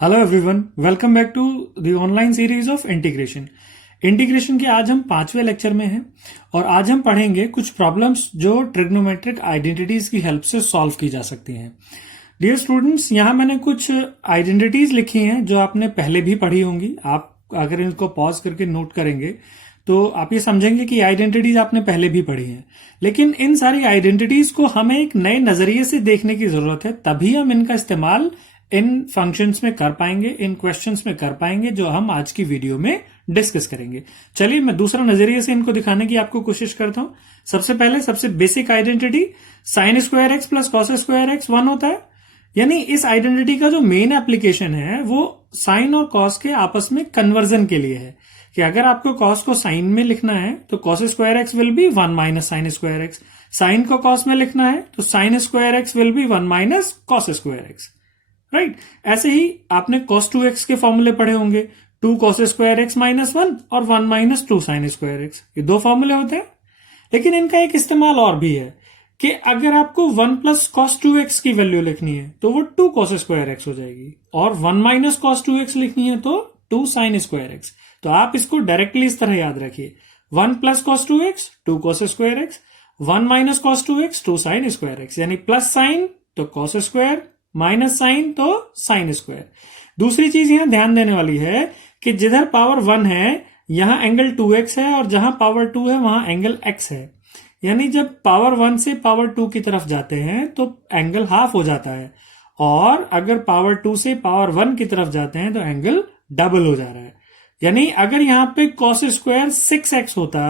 Hello everyone, welcome back to the online series of integration के आज हम 5वें लेक्चर में हैं और आज हम पढ़ेंगे कुछ प्रॉब्लम्स जो ट्रिग्नोमेट्रिक आइडेंटिटीज की हेल्प से सॉल्व की जा सकती हैं। डियर स्टूडेंट्स, यहाँ मैंने कुछ आइडेंटिटीज लिखी हैं जो आपने पहले भी पढ़ी होंगी। आप अगर इनको पॉज करके नोट करेंगे तो आप ये समझेंगे कि आइडेंटिटीज आपने पहले भी पढ़ी हैं, लेकिन इन सारी आइडेंटिटीज को हमें एक नए नजरिए से देखने की जरूरत है, तभी हम इनका इस्तेमाल इन फंक्शंस में कर पाएंगे, इन क्वेश्चंस में कर पाएंगे जो हम आज की वीडियो में डिस्कस करेंगे। चलिए मैं दूसरा नजरिए से इनको दिखाने की आपको कोशिश करता हूं। सबसे पहले सबसे basic identity sign square x plus cos square x 1 होता है। यानी इस आइडेंटिटी का जो मेन एप्लीकेशन है वो साइन और कॉस के आपस में कन्वर्जन के लिए है कि अगर आपको कॉस को साइन में लिखना है तो cos square x will be 1 minus sine square x, sine को कॉस में लिखना है तो sine square x will be 1 minus cos square x. Right, ऐसे ही आपने cos 2x के फॉर्मूले पढ़े होंगे, 2 cos स्क्वायर एक्स माइनस 1 और 1 माइनस 2 साइन स्क्वायर एक्स। ये दो फॉर्मूले होते हैं, लेकिन इनका एक इस्तेमाल और भी है कि अगर आपको 1 प्लस cos 2x की वैल्यू लिखनी है तो वो 2 cos स्क्वायर एक्स हो जाएगी, और 1 माइनस cos 2x लिखनी है तो 2 साइन स्क्वायर एक्स। तो आप इसको डायरेक्टली इस तरह याद रखिए, 1 plus cos 2x 2 cos square x, 1 minus cos 2x 2 sign square x. यानी प्लस साइन तो cos स्क्वायर, माइनस साइन तो साइन स्क्वायर। दूसरी चीज यहां ध्यान देने वाली है कि जिधर पावर 1 है यहां एंगल 2x है और जहां पावर 2 है वहां एंगल x है। यानी जब पावर 1 से पावर 2 की तरफ जाते हैं तो एंगल हाफ हो जाता है, और अगर पावर 2 से पावर 1 की तरफ जाते हैं तो एंगल डबल हो जा रहा है। यानी अगर यहां पे cos स्क्वायर 6x होता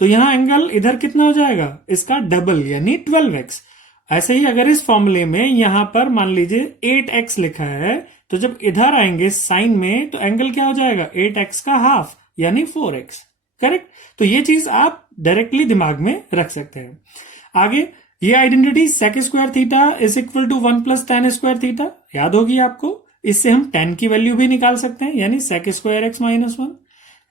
तो यहां एंगल इधर कितना हो जाएगा, इसका डबल यानी 12x। ऐसे ही अगर इस फॉर्मूले में यहां पर मान लीजिए 8x लिखा है तो जब इधर आएंगे साइन में तो एंगल क्या हो जाएगा, 8x का हाफ यानी 4x। करेक्ट, तो ये चीज आप डायरेक्टली दिमाग में रख सकते हैं। आगे ये identity sec square theta is equal to 1 plus tan square theta याद होगी आपको। इससे हम tan की वैल्यू भी निकाल सकते हैं, यानी सेक स्क्वायर एक्स माइनस 1।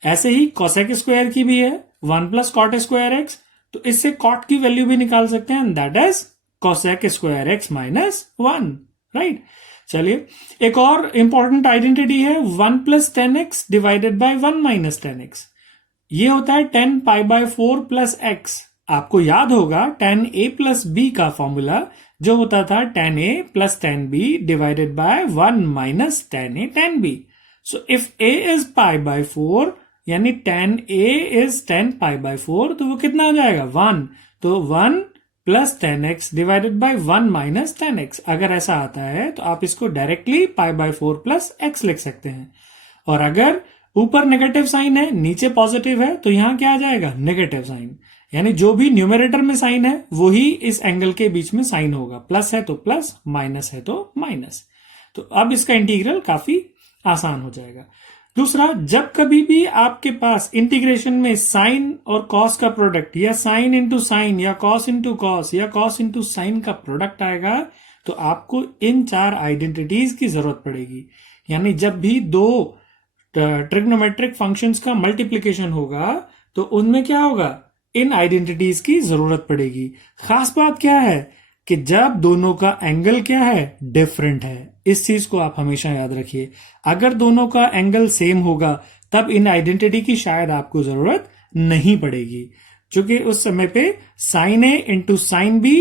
ऐसे ही कॉसेक स्क्वायर की भी है 1 प्लस कॉट स्क्वायर एक्स, तो इससे कॉट की वैल्यू भी निकाल सकते हैं, that is cosec square x minus 1। Right, चलिए एक और इंपॉर्टेंट आइडेंटिटी है 1 plus 10x divided by 1 minus 10x। ये होता है 10 पाई बाय 4 प्लस x। आपको याद होगा tan a प्लस b का फॉर्मूला जो होता था tan a plus tan b divided by 1 minus tan a tan b। So if a is pi by 4 यानी tan a is 10 pi by 4, तो वो कितना हो जाएगा 1। तो 1 plus 10x divided by 1 minus 10x। अगर ऐसा आता है तो आप इसको directly pi by 4 plus x लिख सकते हैं, और अगर ऊपर नेगेटिव साइन है नीचे पॉजिटिव है तो यहां क्या आ जाएगा, नेगेटिव साइन। यानी जो भी न्यूमरेटर में साइन है वही इस एंगल के बीच में साइन होगा, प्लस है तो प्लस, माइनस है तो माइनस। तो अब इसका इंटीग्रल काफी आसान हो जाएगा। दूसरा, जब कभी भी आपके पास इंटीग्रेशन में साइन और कॉस का प्रोडक्ट या साइन इंटू साइन या कॉस इंटू कॉस या कॉस इंटू साइन का प्रोडक्ट आएगा तो आपको इन 4 आइडेंटिटीज की जरूरत पड़ेगी। यानी जब भी दो ट्रिग्नोमेट्रिक फंक्शंस का मल्टीप्लीकेशन होगा तो उनमें क्या होगा, इन आइडेंटिटीज की जरूरत पड़ेगी। खास बात क्या है कि जब दोनों का एंगल क्या है, डिफरेंट है। इस चीज को आप हमेशा याद रखिए। अगर दोनों का एंगल सेम होगा तब इन आइडेंटिटी की शायद आपको जरूरत नहीं पड़ेगी, क्योंकि उस समय पे sine A into sine B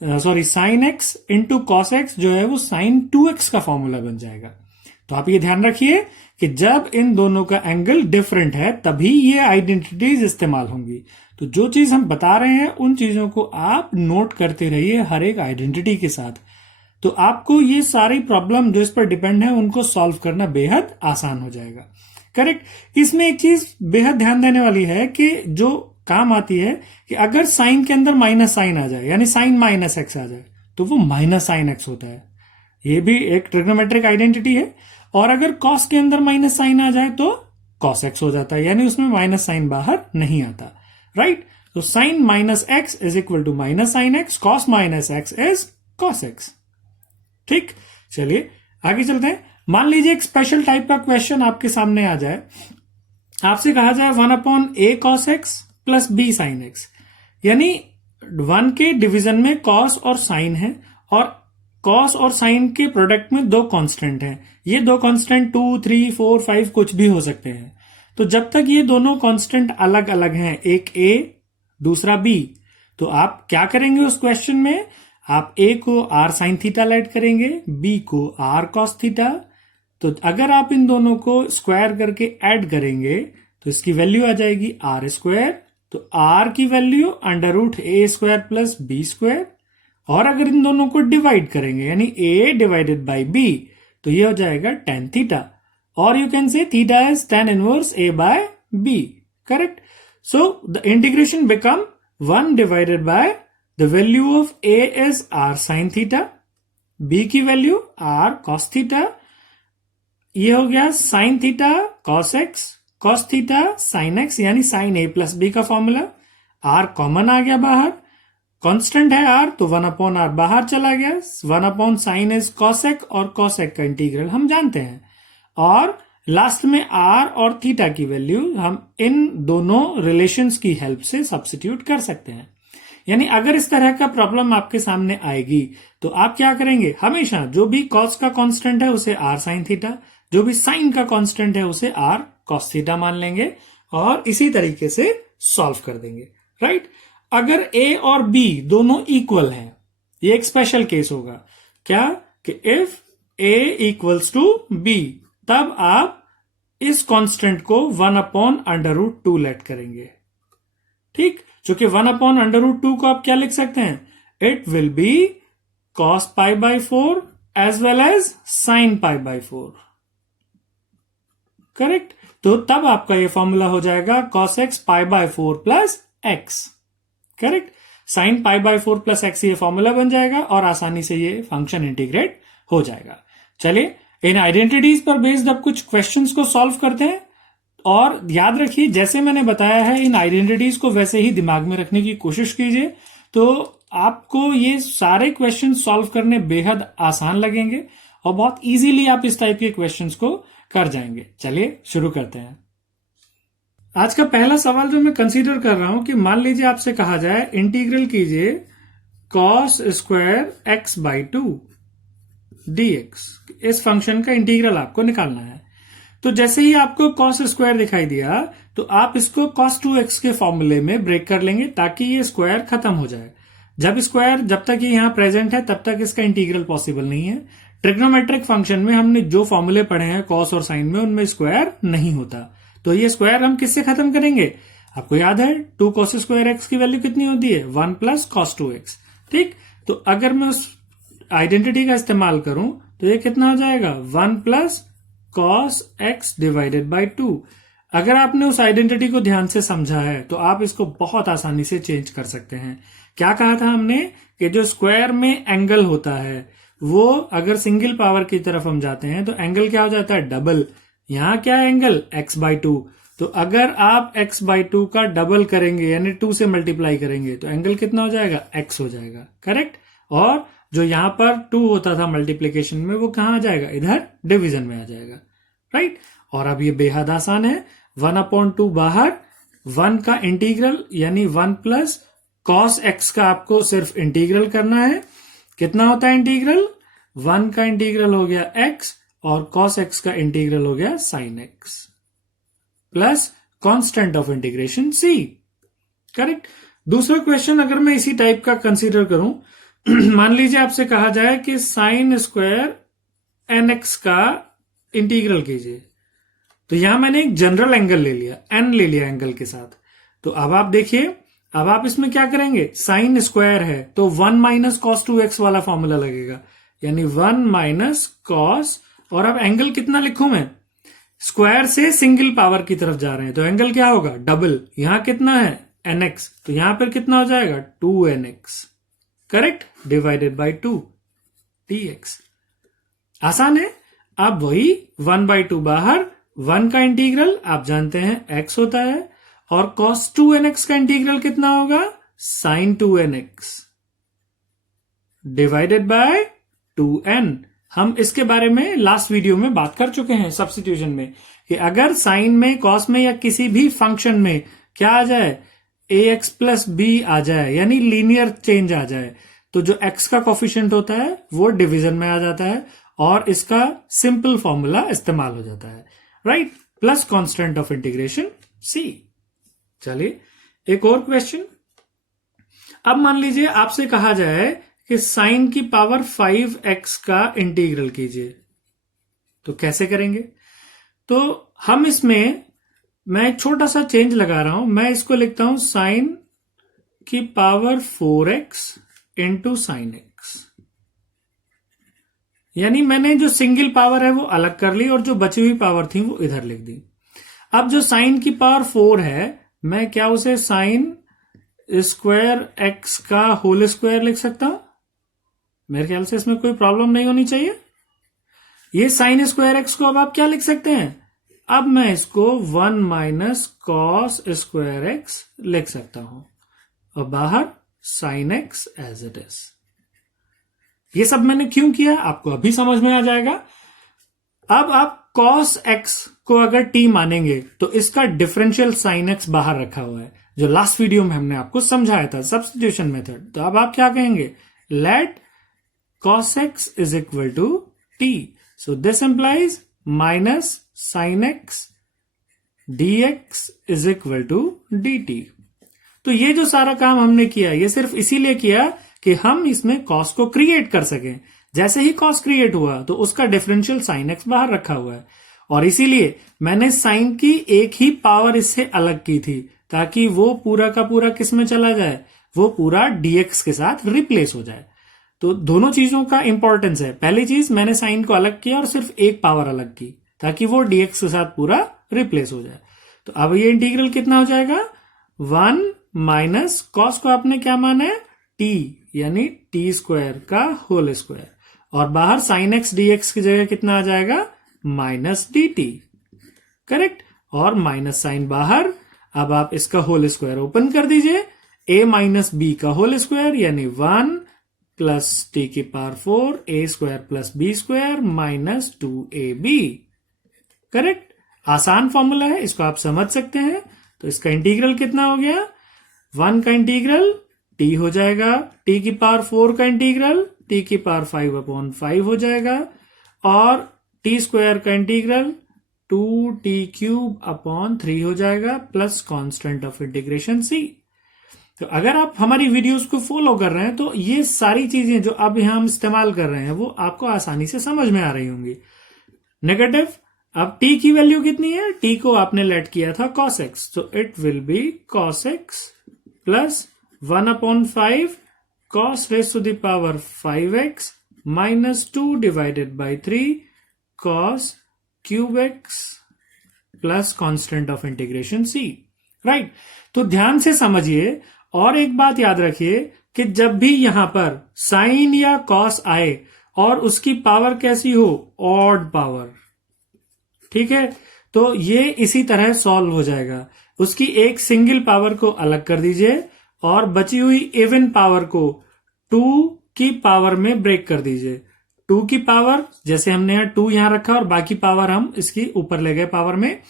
sine x into cos x जो है वो साइन 2x का फॉर्मूला बन जाएगा। तो आप ये ध्यान रखिए कि जब इन दोनों का एंगल डिफरेंट है तभी ये आइडेंटिटीज इस्तेमाल होंगी। तो जो चीज हम बता रहे हैं उन चीजों को आप नोट करते रहिए हर एक आइडेंटिटी के साथ, तो आपको ये सारी प्रॉब्लम जो इस पर डिपेंड है उनको सॉल्व करना बेहद आसान हो जाएगा। करेक्ट, इसमें एक चीज बेहद ध्यान देने वाली है कि जो काम आती है कि अगर साइन के अंदर माइनस साइन आ जाए यानी साइन माइनस एक्स आ जाए तो वो माइनस साइन एक्स होता है। ये भी एक ट्रिग्नोमेट्रिक आइडेंटिटी है। और अगर कॉस के अंदर माइनस साइन आ जाए तो कॉस एक्स हो जाता है, यानी उसमें माइनस साइन बाहर नहीं आता। राइट, तो sine minus x is equal to minus sine x, cos minus x is cos x. ठीक, चलिए आगे चलते हैं। मान लीजिए एक स्पेशल टाइप का क्वेश्चन आपके सामने आ जाए, आपसे कहा जाए 1/a cos x plus b sin x। यानी 1 के डिवीजन में cos और sin है और कॉस और साइन के प्रोडक्ट में दो कांस्टेंट हैं। ये दो कांस्टेंट 2, 3, 4, 5 कुछ भी हो सकते हैं। तो जब तक ये दोनों कांस्टेंट अलग अलग हैं, एक ए दूसरा बी, तो आप क्या करेंगे उस क्वेश्चन में, आप ए को आर साइन थीटा ऐड करेंगे, बी को आर कॉस थीटा। तो अगर आप इन दोनों को स्क्वायर करके ऐड करेंगे तो इसकी वैल्यू आ जाएगी आर स्क्वायर। तो आर की वैल्यू अंडर रूट ए स्क्वायर प्लस बी स्क्वायर। और अगर इन दोनों को डिवाइड करेंगे यानी ए डिवाइडेड बाई बी, तो ये हो जाएगा tan थीटा। और you can say theta is tan inverse A by B, correct. So the integration become 1 divided by the value of A is R sine theta, B की value R cos theta. ये हो गया sine theta cos x, cos theta sine x, यानी sine A plus B का formula. R common आ गया बाहर, constant है आर, तो 1/r बाहर चला गया। 1/sin इज कॉसेक, और कॉसेक का इंटीग्रल हम जानते हैं। और लास्ट में आर और थीटा की वैल्यू हम इन दोनों रिलेशंस की हेल्प से सब्स्टिट्यूट कर सकते हैं। यानी अगर इस तरह का प्रॉब्लम आपके सामने आएगी तो आप क्या करेंगे, हमेशा जो भी कॉस का कांस्टेंट है उसे आर साइन थीटा, जो भी साइन का कांस्टेंट है उसे आर कॉस थीटा मान लेंगे और इसी तरीके से सॉल्व कर देंगे, राइट। अगर ए और बी दोनों इक्वल हैं, ये एक स्पेशल केस होगा, क्या कि if A equals to B, तब आप इस कांस्टेंट को 1/√2 लेट करेंगे, ठीक। चूंकि 1/√2 को आप क्या लिख सकते हैं, it will be cos π/4 as well as sin π/4, correct. तो तब आपका ये फॉर्मूला हो जाएगा cos x π/4 plus x, correct. Sine π/4 plus x ये फॉर्मूला बन जाएगा और आसानी से ये फंक्शन इंटीग्रेट हो जाएगा। चलिए इन आइडेंटिटीज पर बेस्ड अब कुछ क्वेश्चंस को सॉल्व करते हैं। और याद रखिए, जैसे मैंने बताया है, इन आइडेंटिटीज को वैसे ही दिमाग में रखने की कोशिश कीजिए, तो आपको ये सारे क्वेश्चन सॉल्व करने बेहद आसान लगेंगे और बहुत इजीली आप इस टाइप के क्वेश्चंस को कर जाएंगे। चलिए शुरू करते हैं। आज का पहला सवाल जो मैं कंसीडर कर रहा हूं कि मान लीजिए आपसे कहा जाए इंटीग्रल कीजिए cos स्क्वायर x/2 dx, इस फंक्शन का इंटीग्रल आपको निकालना है। तो जैसे ही आपको cos स्क्वायर दिखाई दिया तो आप इसको cos 2x के फॉर्मूले में ब्रेक कर लेंगे ताकि ये स्क्वायर खत्म हो जाए। जब तक ये यहां प्रेजेंट है तब तक इसका इंटीग्रल पॉसिबल नहीं है। ट्रिग्नोमेट्रिक फंक्शन में हमने जो फॉर्मूले पढ़े हैं cos और sin में, उनमें स्क्वायर नहीं होता। तो ये स्क्वायर हम किससे खत्म करेंगे, आपको याद है 2 cos स्क्वायर x की वैल्यू कितनी होती है, 1 प्लस cos 2x, ठीक। तो अगर मैं उस आइडेंटिटी का इस्तेमाल करूं तो ये कितना हो जाएगा, 1 plus cos x divided by 2। अगर आपने उस आइडेंटिटी को ध्यान से समझा है तो आप इसको बहुत आसानी से चेंज कर सकते हैं। क्या कहा था हमने कि जो स्क्वायर में एंगल होता है वो अगर सिंगल पावर की तरफ हम जाते हैं तो एंगल क्या हो जाता है, डबल। यहां क्या है एंगल, x/2। तो अगर आप x/2 का डबल करेंगे यानी 2 से मल्टीप्लाई करेंगे तो एंगल कितना हो जाएगा, x हो जाएगा, करेक्ट। और जो यहां पर 2 होता था मल्टीप्लीकेशन में वो कहां आ जाएगा, इधर डिवीजन में आ जाएगा, राइट। और अब ये बेहद आसान है, 1/2 बाहर, 1 का इंटीग्रल यानी 1 प्लस cos x का आपको सिर्फ इंटीग्रल करना है। कितना होता है इंटीग्रल, 1 का इंटीग्रल हो गया x और cos x का इंटीग्रल हो गया sin x plus constant of integration c, correct. दूसरा क्वेश्चन अगर मैं इसी टाइप का कंसीडर करूं, मान लीजिए आपसे कहा जाए कि साइन स्क्वायर nx का इंटीग्रल कीजिए। तो यहां मैंने एक जनरल एंगल ले लिया, n ले लिया एंगल के साथ। तो अब आप देखिए, अब आप इसमें क्या करेंगे, साइन स्क्वायर है तो 1 माइनस cos 2x वाला फॉर्मूला लगेगा, यानी 1 माइनस cos, और अब एंगल कितना लिखूं मैं, स्क्वायर से सिंगल पावर की तरफ जा रहे हैं तो एंगल क्या होगा, डबल। यहां कितना है nx, तो यहां पर कितना हो जाएगा 2nx, correct, divided by 2 dx। आसान है। अब वही 1/2 बाहर, 1 का इंटीग्रल आप जानते हैं x होता है और cos 2nx का इंटीग्रल कितना होगा, sin 2nx divided by 2n। हम इसके बारे में लास्ट वीडियो में बात कर चुके हैं सब्स्टिट्यूशन में कि अगर साइन में, कॉस में या किसी भी फंक्शन में क्या आ जाए, ax प्लस बी आ जाए यानी लीनियर चेंज आ जाए, तो जो x का कॉफिशिएंट होता है वो डिवीजन में आ जाता है और इसका सिंपल फॉर्मूला इस्तेमाल हो जाता है, right. Plus constant of integration c। चलिए एक और क्वेश्चन। अब मान लीजिए आपसे कहा जाए कि साइन की पावर 5x का इंटीग्रल कीजिए, तो कैसे करेंगे? तो हम इसमें मैं एक छोटा सा चेंज लगा रहा हूं, मैं इसको लिखता हूं साइन की power 4x into sine x, यानी मैंने जो सिंगल पावर है वो अलग कर ली और जो बची हुई पावर थी वो इधर लिख दी। अब जो साइन की पावर 4 है, मैं क्या उसे साइन स्क्वायर एक्स का होल स्क्वायर लिख सकता हूं? मेरे ख्याल से इसमें कोई प्रॉब्लम नहीं होनी चाहिए। ये साइन स्क्वायर एक्स को अब आप क्या लिख सकते हैं? अब मैं इसको 1 माइनस कॉस स्क्वायर एक्स लिख सकता हूं और बाहर sine x as it is. ये सब मैंने क्यों किया आपको अभी समझ में आ जाएगा। अब आप कॉस एक्स को अगर टी मानेंगे तो इसका डिफरेंशियल साइन एक्स बाहर रखा हुआ है, जो लास्ट वीडियो में हमने आपको समझाया था, सब्स्टिट्यूशन मेथड। तो अब आप क्या कहेंगे? Let cos x is equal to t. So this implies minus sin x dx is equal to dt. तो ये जो सारा काम हमने किया ये सिर्फ इसीलिए किया कि हम इसमें cos को क्रिएट कर सकें। जैसे ही cos क्रिएट हुआ तो उसका डिफरेंशियल sin x बाहर रखा हुआ है और इसीलिए मैंने sin की एक ही पावर इससे अलग की थी ताकि वो पूरा का पूरा किस में चला जाए, वो पूरा dx के साथ रिप्लेस हो जाए। तो दोनों चीजों का इंपॉर्टेंस है। पहली चीज मैंने साइन को अलग किया और सिर्फ एक पावर अलग की ताकि वो dx के साथ पूरा रिप्लेस हो जाए। तो अब ये इंटीग्रल कितना हो जाएगा? 1 माइनस कॉस को आपने क्या माना है? t, यानी टी स्क्वायर का होल स्क्वायर, और बाहर साइन एक्स dx की जगह कितना आ जाएगा? Minus dt, correct. और माइनस साइन बाहर। अब आप इसका होल स्क्वायर ओपन कर दीजिए, a माइनस बी का होल स्क्वायर यानी 1 प्लस टी की power 4 a square plus b square minus 2ab, correct. आसान फॉर्मूला है, इसको आप समझ सकते हैं। तो इसका इंटीग्रल कितना हो गया? 1 का इंटीग्रल t हो जाएगा, t की पावर 4 का इंटीग्रल t की पावर 5/5 हो जाएगा, और t स्क्वायर का इंटीग्रल 2t³ हो जाएगा, plus constant of integration c। तो अगर आप हमारी वीडियोस को फॉलो कर रहे हैं तो ये सारी चीजें जो अब यहां हम इस्तेमाल कर रहे हैं वो आपको आसानी से समझ में आ रही होंगी। नेगेटिव, अब t की वैल्यू कितनी है? t को आपने लेट किया था cos x, तो it will be cos x plus 1/5 cos raise to the power 5x minus 2 divided by 3 cos cube x plus constant of integration c, right. तो ध्यान से समझिए और एक बात याद रखिए कि जब भी यहां पर साइन या कॉस आए और उसकी पावर कैसी हो? ऑड पावर, ठीक है। तो ये इसी तरह सॉल्व हो जाएगा। उसकी एक सिंगल पावर को अलग कर दीजिए और बची हुई इवन पावर को 2 की पावर में ब्रेक कर दीजिए। 2 की पावर, जैसे हमने यहां 2 यहां रखा और बाकी पावर हम इसकी ऊपर ले गए पावर में।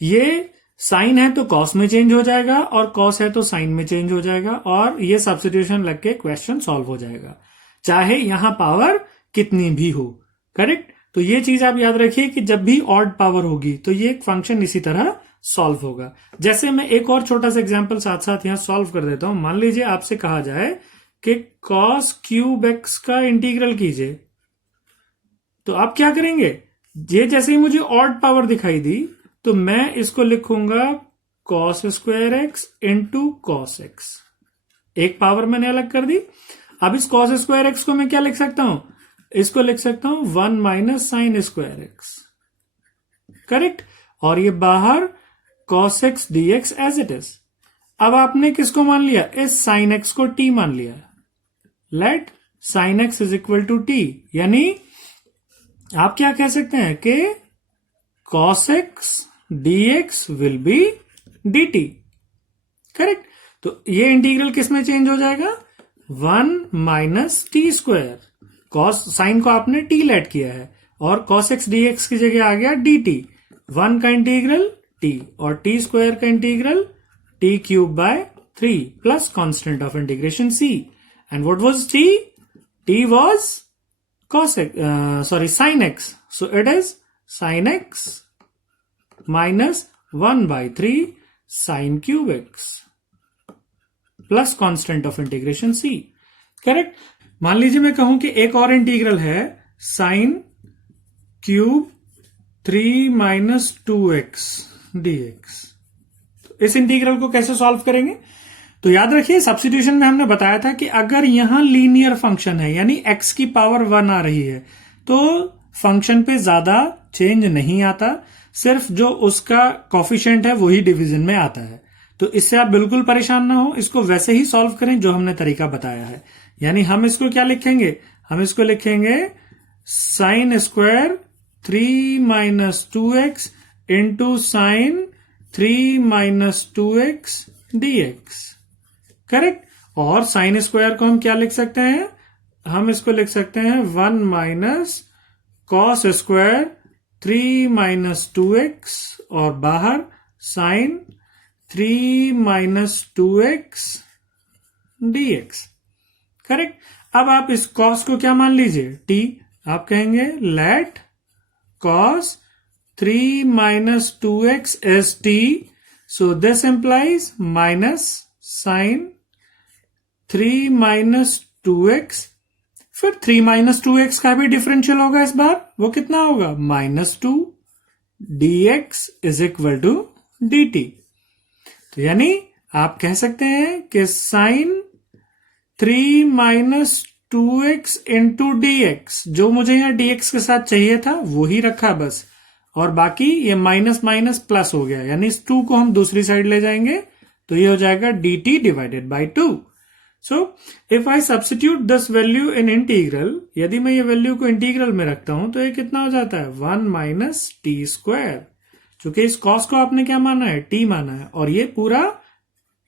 ये साइन है तो कॉस में चेंज हो जाएगा और कॉस है तो साइन में चेंज हो जाएगा, और ये सब्स्टिट्यूशन लग के क्वेश्चन सॉल्व हो जाएगा, चाहे यहां पावर कितनी भी हो, करेक्ट। तो ये चीज आप याद रखिए कि जब भी ऑड पावर होगी तो ये फंक्शन इसी तरह सॉल्व होगा। जैसे मैं एक और छोटा सा एग्जांपल साथ साथ यहां सॉल्व कर देता हूं। मान लीजिए आपसे कहा जाए कि cos क्यूब x का इंटीग्रल कीजिए, तो आप क्या करेंगे? ये जैसे ही मुझे ऑड पावर दिखाई दी तो मैं इसको लिखूंगा cos square x into cos x. एक पावर मैंने अलग कर दी। अब इस cos स्क्वायर एक्स को मैं क्या लिख सकता हूं? इसको लिख सकता हूं 1 minus sine square x, correct. और ये बाहर cos x dx as it is. अब आपने किसको मान लिया? इस साइन एक्स को t मान लिया। Let sine x is equal to t, यानी आप क्या कह सकते हैं कि cos x dx will be dt, correct. तो ये इंटीग्रल किस में चेंज हो जाएगा? 1 minus T square, cos sine को आपने t लेट किया है और cos x dx की जगह आ गया dt। 1 का इंटीग्रल t और t स्क्वायर का integral t³ by 3 plus constant of integration c। And what was t? t was cos x, sin x. So it is sin x minus 1 by 3 sin cube x plus constant of integration c. Correct. मान लीजिए मैं कहूं कि एक और integral है sine cube 3 minus 2x dx. तो इस इंटीग्रल को कैसे सॉल्व करेंगे? तो याद रखिए सब्स्टिट्यूशन में हमने बताया था कि अगर यहां लीनियर फंक्शन है यानी x की पावर 1 आ रही है तो फंक्शन पे ज्यादा चेंज नहीं आता, सिर्फ जो उसका कॉफिशिएंट है वही डिवीजन में आता है. तो इससे आप बिल्कुल परेशान ना हो, इसको वैसे ही सॉल्व करें जो हमने तरीका बताया है. यानी हम इसको क्या लिखेंगे? हम इसको लिखेंगे sine square 3 minus 2x into sine 3 minus 2x dx. Correct. और साइन स्क्वायर को हम क्या लिख सकते हैं? हम इसको लिख सकते हैं 1 minus cos square 3 minus 2x और बाहर sign 3 minus 2x dx. Correct. अब आप इस cos को क्या मान लीजिए? t. आप कहेंगे let cos 3 minus 2x is t. So this implies minus sine 3 minus 2x. फिर 3 माइनस 2x का भी डिफरेंशियल होगा इस बार. वो कितना होगा? Minus 2 dx is equal to dt. तो यानी आप कह सकते हैं कि sign 3 minus 2x into dx, जो मुझे यहां dx के साथ चाहिए था वो ही रखा बस, और बाकी ये माइनस माइनस प्लस हो गया. यानी इस 2 को हम दूसरी साइड ले जाएंगे तो ये हो जाएगा dt divided by 2. So if I substitute this value in integral, यदि मैं ये वैल्यू को इंटीग्रल में रखता हूं तो ये कितना हो जाता है? 1 माइनस टी स्क्वायर. चूंकि इस कॉस को आपने क्या माना है? t माना है, और ये पूरा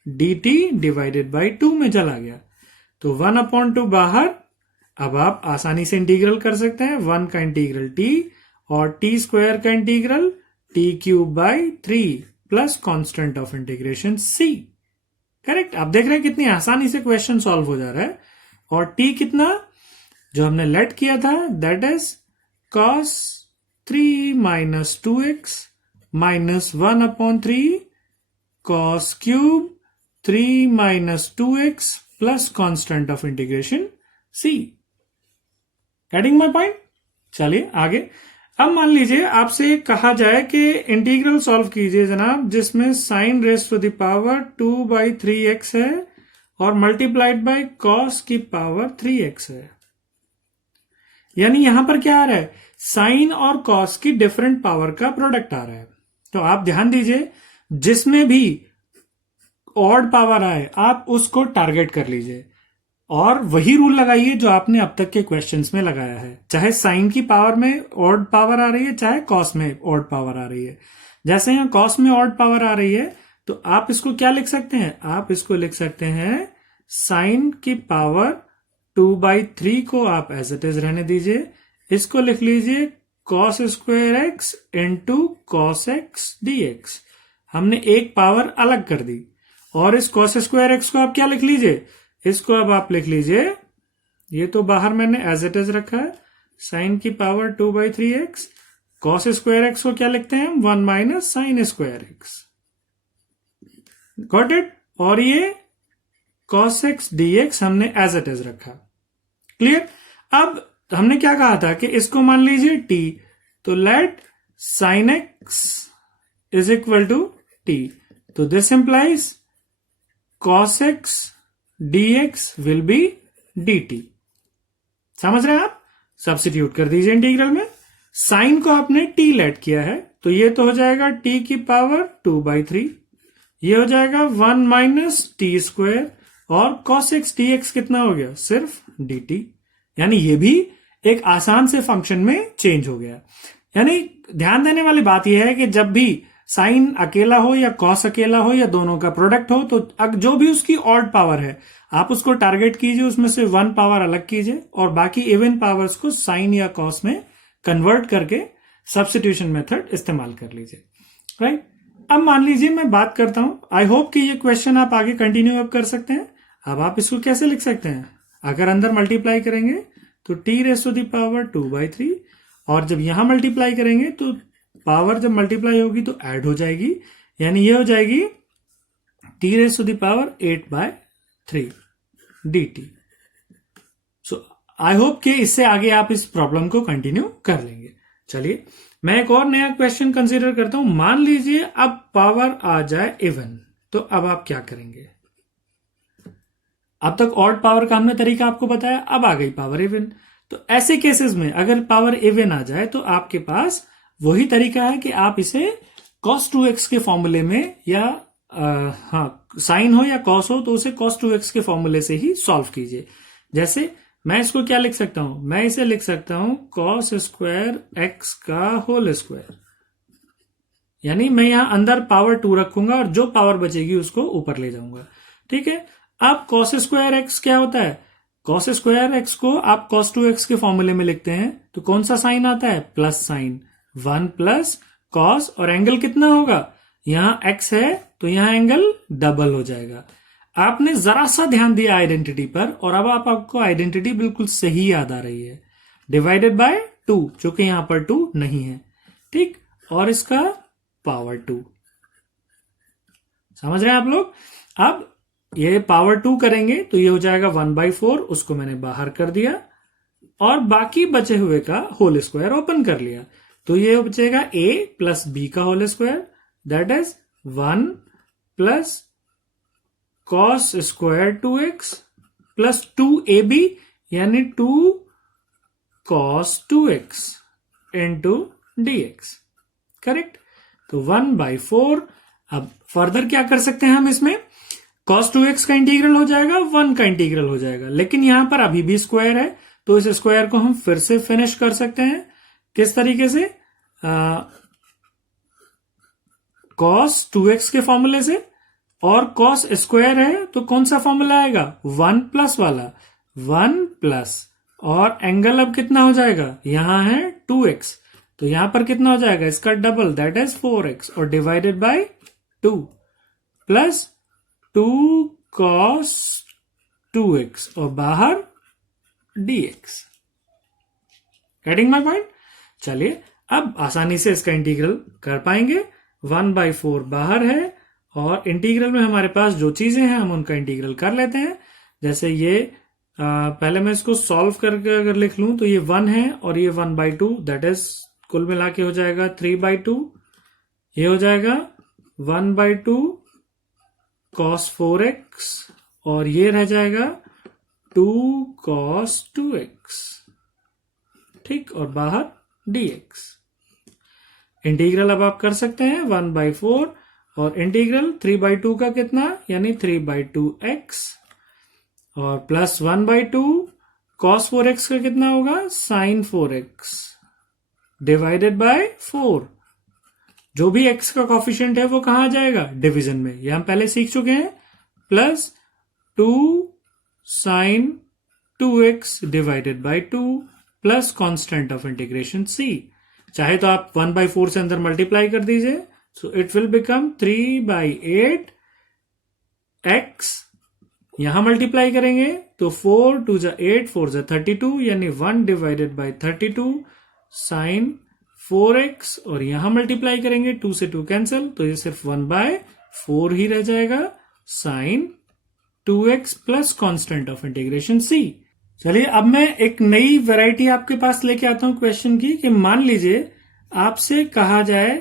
dt डिवाइडेड बाई 2 में चला गया. तो 1/2 बाहर. अब आप आसानी से इंटीग्रल कर सकते हैं. 1 का इंटीग्रल t और t स्क्वायर का integral t cube by 3 plus constant of integration c. Correct. आप देख रहे हैं कितनी आसानी से क्वेश्चन सॉल्व हो जा रहा है. और t कितना जो हमने लेट किया था, that is cos 3 minus 2x minus 1/3 cos cube 3 minus 2x plus constant of integration c. Getting my point? चलिए आगे. अब मान लीजिए आपसे कहा जाए कि इंटीग्रल सॉल्व कीजिए जनाब, जिसमें sine raise to the power 2/3x है और मल्टीप्लाइड बाय कॉस की पावर 3x है. यानी यहां पर क्या आ रहा है? साइन और कॉस की डिफरेंट पावर का प्रोडक्ट आ रहा है. तो आप ध्यान दीजिए, जिसमें भी ऑड पावर आए आप उसको टारगेट कर लीजिए और वही रूल लगाइए जो आपने अब तक के क्वेश्चंस में लगाया है. चाहे साइन की पावर में ऑड पावर आ रही है, चाहे कॉस में ऑड पावर आ रही है. जैसे यहां कॉस में ऑड पावर आ रही है तो आप इसको क्या लिख सकते हैं? आप इसको लिख सकते हैं साइन की पावर 2/3 को आप एज इट इज रहने दीजिए. इसको लिख लीजिए cos square x into cos x dx. हमने एक पावर अलग कर दी. और इस कॉस स्क्वायर एक्स को आप क्या लिख लीजिए? इसको अब आप लिख लीजिए, ये तो बाहर मैंने एज इट इज रखा है, साइन की power 2/3x. Cos square x को क्या लिखते हैं हम? 1 minus sine square x. Got it? और ये कॉस एक्स dx हमने एज इट इज रखा. क्लियर? अब हमने क्या कहा था कि इसको मान लीजिए t. तो let sine x is equal to t. तो this implies cos x dx will be dt. समझ रहे हैं आप? सब्स्टिट्यूट कर दीजिए इंटीग्रल में. साइन को आपने t लेट किया है तो ये तो हो जाएगा t की पावर 2/3. ये हो जाएगा 1 माइनस टी स्क्वायर. और cos x dx कितना हो गया? सिर्फ dt. यानी ये भी एक आसान से फंक्शन में चेंज हो गया. यानी ध्यान देने वाली बात यह है कि जब भी साइन अकेला हो या कॉस अकेला हो या दोनों का प्रोडक्ट हो तो जो भी उसकी ऑड पावर है आप उसको टारगेट कीजिए, उसमें से 1 पावर अलग कीजिए और बाकी इवन पावर्स को साइन या कॉस में कन्वर्ट करके सब्स्टिट्यूशन मेथड इस्तेमाल कर लीजिए. राइट. अब मान लीजिए मैं बात करता हूं. आई होप कि ये क्वेश्चन आप आगे कंटिन्यू अब कर सकते हैं. अब आप इसको कैसे लिख सकते हैं? अगर अंदर मल्टीप्लाई करेंगे तो T raise to the power 2/3, और जब यहां मल्टीप्लाई करेंगे तो पावर जब मल्टीप्लाई होगी तो ऐड हो जाएगी, यानी ये हो जाएगी T raise to the power 8/3 dt। So I hope कि इससे आगे आप इस प्रॉब्लम को कंटिन्यू कर लेंगे। चलिए मैं एक और नया क्वेश्चन कंसीडर करता हूं। मान लीजिए अब पावर आ जाए इवन, तो अब आप क्या करेंगे? अब तक ऑड पावर का हमने तरीका आपको बताया, अब आ गई पावर इवन। तो ऐसे केसेस में अगर पावर इवन आ जाए तो आपके पास वही तरीका है कि आप इसे cos 2x के फॉर्मूले में, या साइन हो या कॉस हो तो उसे cos 2x के फॉर्मूले से ही सॉल्व कीजिए। जैसे मैं इसको क्या लिख सकता हूं? मैं इसे लिख सकता हूं cos स्क्वायर x का होल स्क्वायर, यानी मैं यहां अंदर पावर 2 रखूंगा और जो पावर बचेगी उसको ऊपर ले जाऊंगा। ठीक है, अब cos स्क्वायर x क्या होता है? cos स्क्वायर x को आप cos 2x के फॉर्मूले में लिखते हैं तो कौन सा साइन आता है? प्लस साइन, 1 प्लस cos, और एंगल कितना होगा? यहां x है तो यहां एंगल डबल हो जाएगा। आपने जरा सा ध्यान दिया आइडेंटिटी पर, और अब आपको आइडेंटिटी बिल्कुल सही याद आ रही है, डिवाइडेड बाय 2, जो कि यहां पर 2 नहीं है। ठीक, और इसका पावर 2, समझ रहे हैं आप लोग? अब ये पावर 2 करेंगे तो ये हो जाएगा 1/4, उसको मैंने बाहर कर दिया, और बाकी बचे हुए का होल स्क्वायर ओपन कर लिया, तो ये बचेगा a प्लस b का whole square, that is 1 plus cos square 2x plus 2ab, यानी 2 cos 2x into dx। Correct, तो 1/4। अब फर्दर क्या कर सकते हैं हम इसमें? cos 2x का इंटीग्रल हो जाएगा, 1 का इंटीग्रल हो जाएगा, लेकिन यहां पर अभी भी स्क्वायर है, तो इस स्क्वायर को हम फिर से फिनिश कर सकते हैं। किस तरीके से? cos 2x के फॉर्मूले से, और cos स्क्वायर है तो कौन सा फॉर्मूला आएगा? 1 प्लस वाला, 1 प्लस, और एंगल अब कितना हो जाएगा? यहां है 2x, तो यहां पर कितना हो जाएगा? इसका डबल, दैट इज 4x, और divided by 2 plus 2 cos 2x, और बाहर dx। Getting my point? चलिए अब आसानी से इसका इंटीग्रल कर पाएंगे। 1/4 बाहर है, और इंटीग्रल में हमारे पास जो चीजें हैं हम उनका इंटीग्रल कर लेते हैं। जैसे ये पहले मैं इसको सॉल्व करके अगर लिख लूं तो ये 1 है, और ये 1/2, दैट इज कुल मिला के हो जाएगा 3/2। ये हो जाएगा 1/2 cos 4x, और ये रह जाएगा 2 cos 2x। ठीक, और बाहर dx। इंटीग्रल अब आप कर सकते हैं 1/4, और इंटीग्रल 3/2 का कितना, यानी 3/2x, और प्लस 1/2 cos 4x का कितना होगा? sin 4x, divided by 4। जो भी x का कॉफिशिएंट है वो कहां आ जाएगा? डिवीजन में, ये हम पहले सीख चुके हैं। Plus 2 sin 2x divided by 2, plus constant of integration c। चाहे तो आप 1/4 से अंदर मल्टीप्लाई कर दीजिए, so it will become 3/8 x। यहां मल्टीप्लाई करेंगे तो 4 2 जा 8, 4 जा 32, यानी 1 डिवाइडेड बाय 32 साइन 4x, और यहां मल्टीप्लाई करेंगे 2 से 2 कैंसिल, तो ये सिर्फ 1/4 ही रह जाएगा, sine 2x plus constant of integration c। चलिए अब मैं एक नई वैरायटी आपके पास लेके आता हूं क्वेश्चन की, कि मान लीजिए आपसे कहा जाए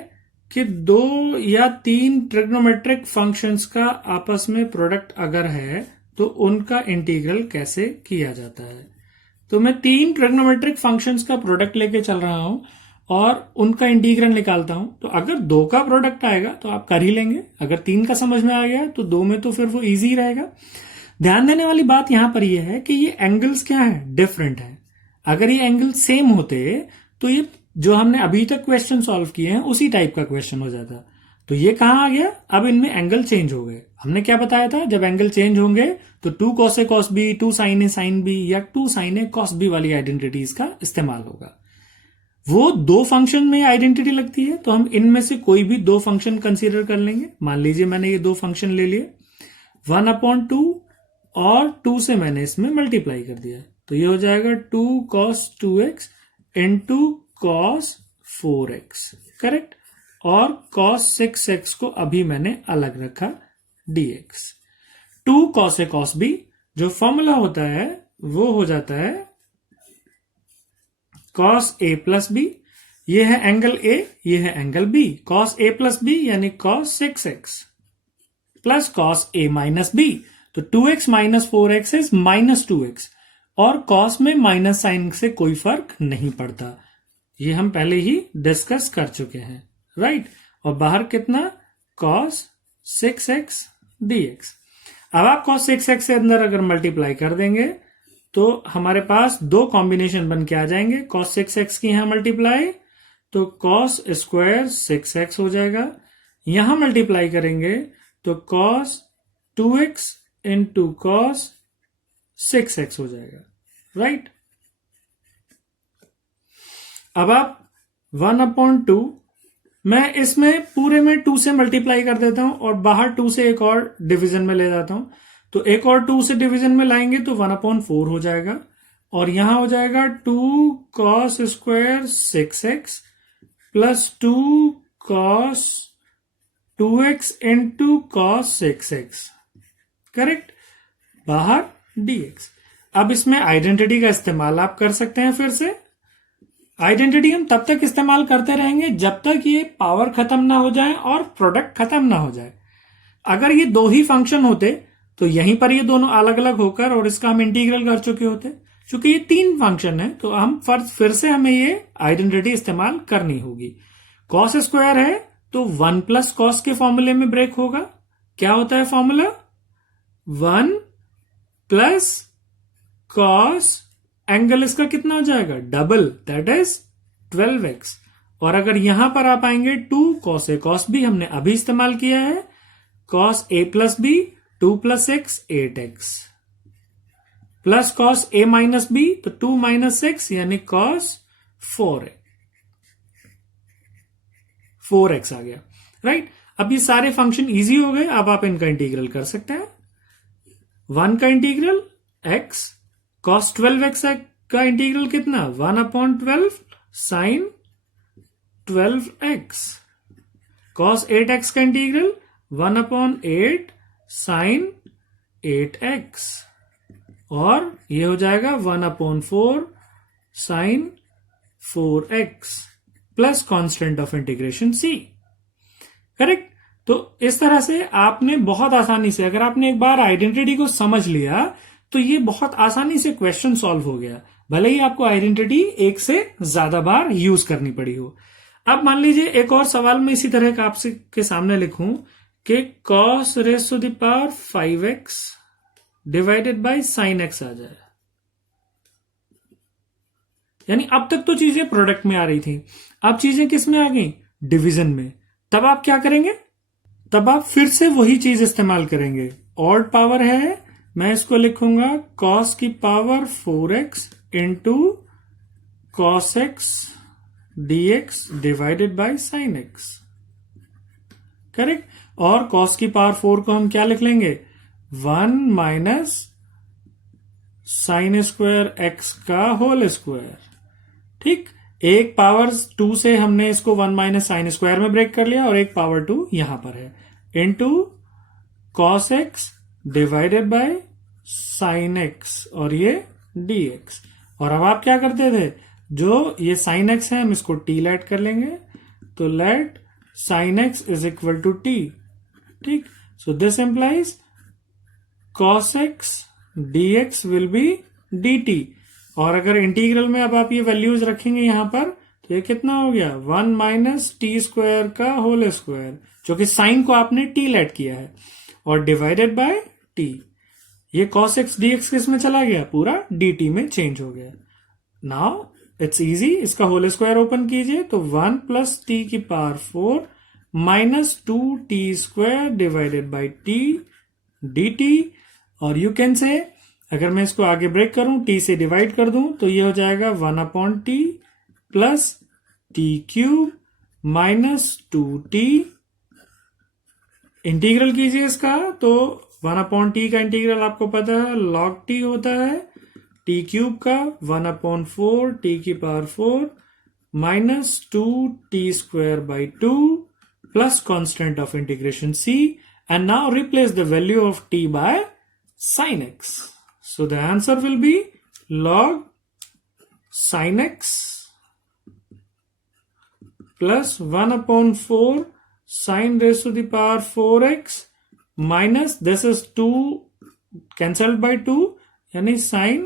कि 2 या 3 ट्रिग्नोमेट्रिक फंक्शंस का आपस में प्रोडक्ट अगर है तो उनका इंटीग्रल कैसे किया जाता है। तो मैं 3 ट्रिग्नोमेट्रिक फंक्शंस का प्रोडक्ट लेके चल रहा हूं और उनका इंटीग्रल निकालता हूं। तो अगर 2 का प्रोडक्ट आएगा तो आप कर ही लेंगे, अगर 3 का समझ में आ गया तो 2 में तो फिर वो इजी रहेगा। ध्यान देने वाली बात यहां पर यह है कि ये एंगल्स क्या है? डिफरेंट है। अगर ये एंगल सेम होते तो ये जो हमने अभी तक क्वेश्चन सॉल्व किए हैं उसी टाइप का क्वेश्चन हो जाता। तो ये कहां आ गया? अब इनमें एंगल चेंज हो गए। हमने क्या बताया था? जब एंगल चेंज होंगे तो 2 cos A cos B, 2 sin A sin B या 2 sin A cos B वाली आइडेंटिटीज का इस्तेमाल होगा। वो 2 फंक्शन में आइडेंटिटी लगती है, तो हम इनमें से कोई भी 2 फंक्शन कंसीडर कर लेंगे। मान लीजिए मैंने ये 2 फंक्शन ले लिए, 1/2 और 2 से मैंने इसमें मल्टीप्लाई कर दिया, तो ये हो जाएगा 2 cos 2x into cos 4x, correct. और cos 6x को अभी मैंने अलग रखा dx। 2 cos a cos b, जो फॉर्मूला होता है वो हो जाता है cos a प्लस b, ये है एंगल a, ये है angle b, cos a plus b यानी cos 6x plus cos a minus b, तो 2x minus 4x is minus 2x, और cos में माइनस साइन से कोई फर्क नहीं पड़ता, ये हम पहले ही डिस्कस कर चुके हैं, राइट। और बाहर कितना, cos 6x dx। अब आप cos 6x से अंदर अगर मल्टीप्लाई कर देंगे तो हमारे पास दो कॉम्बिनेशन बन के आ जाएंगे। cos 6x की यहां मल्टीप्लाई तो cos स्क्वायर 6x हो जाएगा, यहां मल्टीप्लाई करेंगे तो cos 2x into cos 6x हो जाएगा, राइट। अब आप 1/2, मैं इसमें पूरे में 2 से मल्टीप्लाई कर देता हूं और बाहर 2 से एक और डिवीजन में ले जाता हूं, तो एक और 2 से डिवीजन में लाएंगे तो 1/4 हो जाएगा, और यहां हो जाएगा 2 cos square 6x plus 2 cos 2x into cos 6x, correct, बाहर dx। अब इसमें आइडेंटिटी का इस्तेमाल आप कर सकते हैं। फिर से आइडेंटिटी हम तब तक इस्तेमाल करते रहेंगे जब तक ये पावर खत्म ना हो जाए और प्रोडक्ट खत्म ना हो जाए। अगर ये दो ही फंक्शन होते तो यहीं पर ये दोनों अलग अलग होकर और इसका हम इंटीग्रल कर चुके होते। क्योंकि ये 3 फंक्शन है तो हम फिर से हमें ये आइडेंटिटी इस्तेमाल करनी होगी। cos स्क्वायर है तो 1 प्लस कॉस के फॉर्मूले में ब्रेक होगा। क्या होता है फॉर्मूला, 1 प्लस कॉस, एंगल इसका कितना हो जाएगा, डबल, दैट इज 12x। और अगर यहां पर आप आएंगे 2 cos a cos b हमने अभी इस्तेमाल किया है, cos a plus b 2 plus x 8x plus cos a minus b तो 2 माइनस 6 यानी cos 4x आ गया, राइट। अब ये सारे फंक्शन इजी हो गए, अब आप इनका इंटीग्रल कर सकते हैं। 1 का इंटीग्रल x, cos 12x का इंटीग्रल कितना, 1/12 साइन 12x, cos 8x का इंटीग्रल 1/8 साइन 8x, और ये हो जाएगा 1/4 sine 4x plus constant of integration c, correct. तो इस तरह से आपने बहुत आसानी से, अगर आपने एक बार आइडेंटिटी को समझ लिया तो ये बहुत आसानी से क्वेश्चन सॉल्व हो गया, भले ही आपको आइडेंटिटी एक से ज्यादा बार यूज करनी पड़ी हो। अब मान लीजिए एक और सवाल में इसी तरह का आपसे के सामने लिखूं कि cos raise to the power 5x divided by sin x आ जाए, यानी अब तक तो चीजें प्रोडक्ट में आ रही थी, अब चीजें किस में आ गई, डिवीजन में। तब आप क्या करेंगे, तब आप फिर से वही चीज इस्तेमाल करेंगे। ऑड पावर है, मैं इसको लिखूंगा cos की power 4x into cos x dx divided by sin x, correct. और cos की पावर 4 को हम क्या लिख लेंगे, 1 माइनस साइन स्क्वायर x का होल स्क्वायर, ठीक। एक पावर 2 से हमने इसको 1 माइनस साइन स्क्वायर में ब्रेक कर लिया और एक पावर 2 यहां पर है, into cos x divided by sine x और ये dx। और अब आप क्या करते थे, जो ये साइन एक्स है हम इसको t लेट कर लेंगे, तो let sine x is equal to t, ठीक। So this implies cos x dx will be dt। और अगर इंटीग्रल में अब आप ये वैल्यूज रखेंगे यहां पर तो ये कितना हो गया, 1 माइनस टी स्क्वायर का होल स्क्वायर, जो कि साइन को आपने t लेट किया है, और डिवाइडेड बाय t। ये cos x dx किस में चला गया, पूरा dt में चेंज हो गया। नाउ इट्स इजी, इसका होल स्क्वायर ओपन कीजिए तो 1 प्लस टी की power 4 minus 2t square divided by t dt। और यू कैन से, अगर मैं इसको आगे ब्रेक करूं, t से डिवाइड कर दूं तो ये हो जाएगा 1/t plus t cube minus 2t। Integral कीजिए इसका तो 1/t का इंटीग्रल आपको पता है log t होता है, टी क्यूब का 1/4 टी की power 4 minus 2t²/2 plus constant of integration c, and now replace the value of t by sin x. So the answer will be log sin x plus 1/4 sin raised to the power 4x minus this is 2 cancelled by 2 यानी sin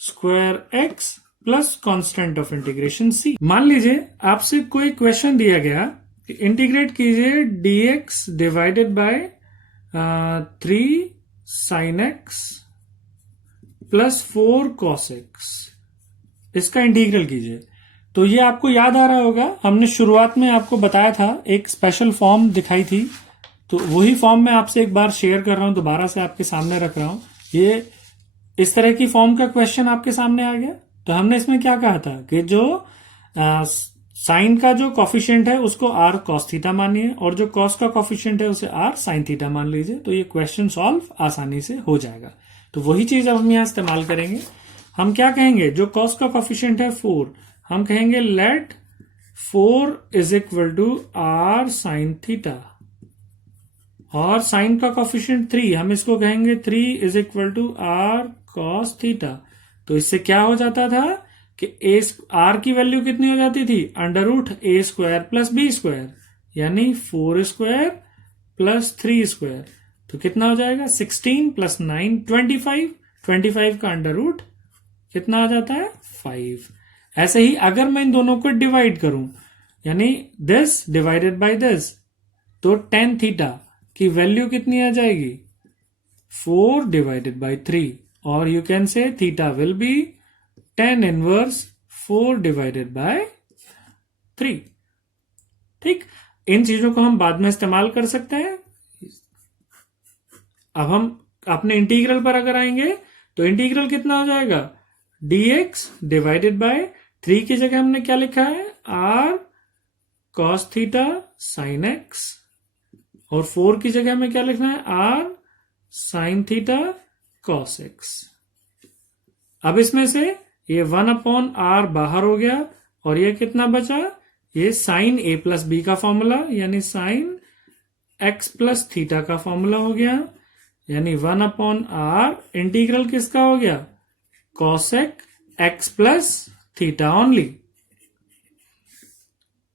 square x plus constant of integration c. मान लीजिए आपसे कोई question दिया गया कि integrate कीजिए dx divided by 3 sin x plus 4 cos x, इसका इंटीग्रल कीजिए. तो ये आपको याद आ रहा होगा, हमने शुरुआत में आपको बताया था, एक स्पेशल फॉर्म दिखाई थी, तो वही फॉर्म मैं आपसे एक बार शेयर कर रहा हूं, दोबारा से आपके सामने रख रहा हूं. ये इस तरह की फॉर्म का क्वेश्चन आपके सामने आ गया. तो हमने इसमें क्या कहा था कि जो साइन का जो कॉफिशिएंट है उसको r cos थीटा मानिए और जो कॉस का कॉफिशिएंट है उसे r sin थीटा मान लीजिए. तो ये क्वेश्चन सॉल्व आसानी से हो जाएगा. तो वही चीज अब हम यहां इस्तेमाल करेंगे. हम क्या कहेंगे, जो कॉस का कॉफिशिएंट है 4, हम कहेंगे let 4 is equal to r sin theta, और साइन का कॉफिशिएंट 3, हम इसको कहेंगे 3 is equal to r cos theta. तो इससे क्या हो जाता था कि r की वैल्यू कितनी हो जाती थी, √a² प्लस b², यानी 4² प्लस 3². तो कितना हो जाएगा, 16 प्लस 9 25 का अंडर रूट कितना आ जाता है, 5. ऐसे ही अगर मैं इन दोनों को डिवाइड करूं, यानी दिस डिवाइडेड बाय दिस, तो tan थीटा की वैल्यू कितनी आ जाएगी, 4 डिवाइडेड बाय 3, और you can say theta will be tan inverse 4 divided by 3. ठीक, इन चीजों को हम बाद में इस्तेमाल कर सकते हैं. अब हम अपने इंटीग्रल पर अगर आएंगे तो इंटीग्रल कितना हो जाएगा, dx डिवाइडेड बाय 3 की जगह हमने क्या लिखा है, r cos theta sin x, और 4 की जगह हमें क्या लिखना है, r sin theta cos x. अब इसमें से ये 1/r बाहर हो गया और ये कितना बचा, ये sin a प्लस b का फॉर्मूला, यानी sin x प्लस थीटा का फॉर्मूला हो गया, यानी 1/r इंटीग्रल किसका हो गया, cosec x plus theta only.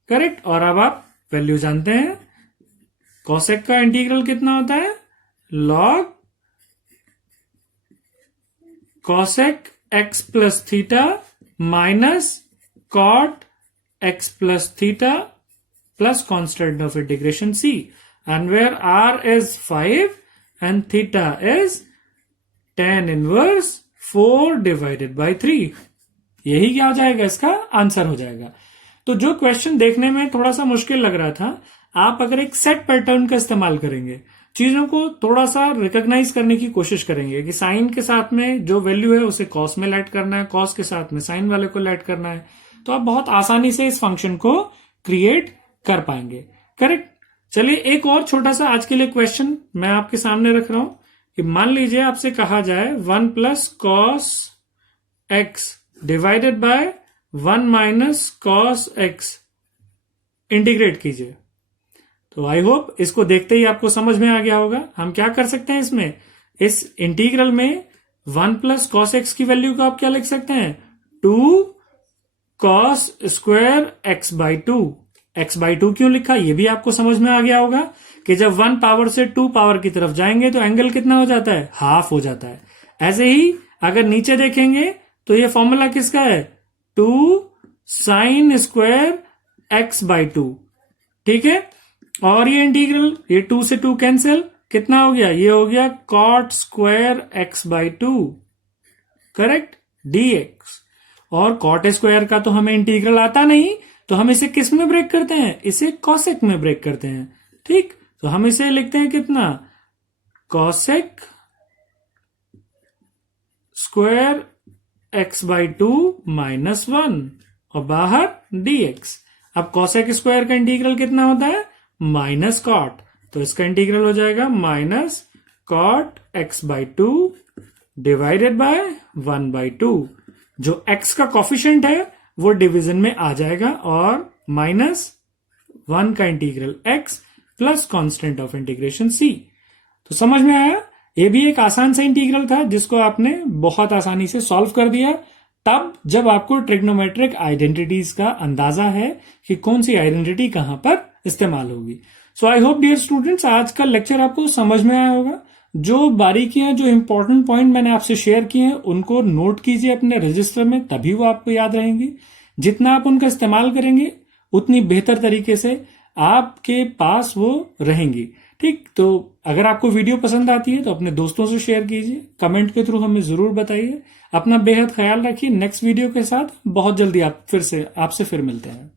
Correct. और अब आप वैल्यू जानते हैं, cosec का इंटीग्रल कितना होता है, log cosec x plus theta minus cot x plus theta plus constant of integration c, and where r is 5 and theta is tan inverse 4 divided by 3. यही क्या हो जाएगा, इसका आंसर हो जाएगा. तो जो क्वेश्चन देखने में थोड़ा सा मुश्किल लग रहा था, आप अगर एक सेट पैटर्न का इस्तेमाल करेंगे, चीजों को थोड़ा सा रिकॉग्नाइज करने की कोशिश करेंगे कि साइन के साथ में जो वैल्यू है उसे कॉस में लेट करना है, कॉस के साथ में साइन वाले को लेट करना है, तो आप बहुत आसानी से इस फंक्शन को क्रिएट कर पाएंगे. करेक्ट. चलिए एक और छोटा सा आज के लिए क्वेश्चन मैं आपके सामने रख रहा हूं कि मान लीजिए आपसे कहा जाए 1 plus cos x divided by 1 minus cos x integrate कीजिए. तो आई होप इसको देखते ही आपको समझ में आ गया होगा. हम क्या कर सकते हैं इसमें, इस इंटीग्रल में 1 प्लस कॉस एक्स की वैल्यू को आप क्या लिख सकते हैं, 2 cos square x by 2. X by 2 क्यों लिखा, ये भी आपको समझ में आ गया होगा कि जब 1 पावर से 2 पावर की तरफ जाएंगे तो एंगल कितना हो जाता है, हाफ हो जाता है. ऐसे ही अगर नीचे देखेंगे तो ये फॉर्मूला किसका है, 2 साइन स्क्वायर एक्स बाई 2. ठीक है. और ये इंटीग्रल, ये 2 से 2 कैंसिल, कितना हो गया, ये हो गया cot square x by 2. Correct. dx. और कॉट स्क्वायर का तो हमें इंटीग्रल आता नहीं, तो हम इसे किस में ब्रेक करते हैं, इसे कॉसेक में ब्रेक करते हैं. ठीक. तो हम इसे लिखते हैं कितना, cosec square x by 2 minus 1, और बाहर dx. अब कॉसेक स्क्वायर का इंटीग्रल कितना होता है, माइनस कॉट, तो इसका इंटीग्रल हो जाएगा minus cot x by 2 divided by 1/2। जो x का कॉफिशिएंट है वो डिवीजन में आ जाएगा और -1 का integral x plus constant of integration c। तो समझ में आया? ये भी एक आसान सा इंटीग्रल था जिसको आपने बहुत आसानी से सॉल्व कर दिया, तब जब आपको ट्रिग्नोमेट्रिक आइडेंटिटीज का अंदाजा है कि कौन सी आइडेंटिटी कहां पर इस्तेमाल होगी। सो आई होप डियर स्टूडेंट्स आज का लेक्चर आपको समझ में आया होगा। जो बारीकियां, जो इंपॉर्टेंट पॉइंट मैंने आपसे शेयर किए हैं उनको नोट कीजिए अपने रजिस्टर में, तभी वो आपको याद रहेंगी। जितना आप उनका इस्तेमाल करेंगे उतनी बेहतर तरीके से आपके पास वो रहेंगी। ठीक, तो अगर आपको वीडियो पसंद आती है तो अपने दोस्तों से शेयर कीजिए, कमेंट के थ्रू हमें जरूर बताइए। अपना बेहद ख्याल रखिए। नेक्स्ट वीडियो के साथ बहुत जल्दी आपसे फिर मिलते हैं।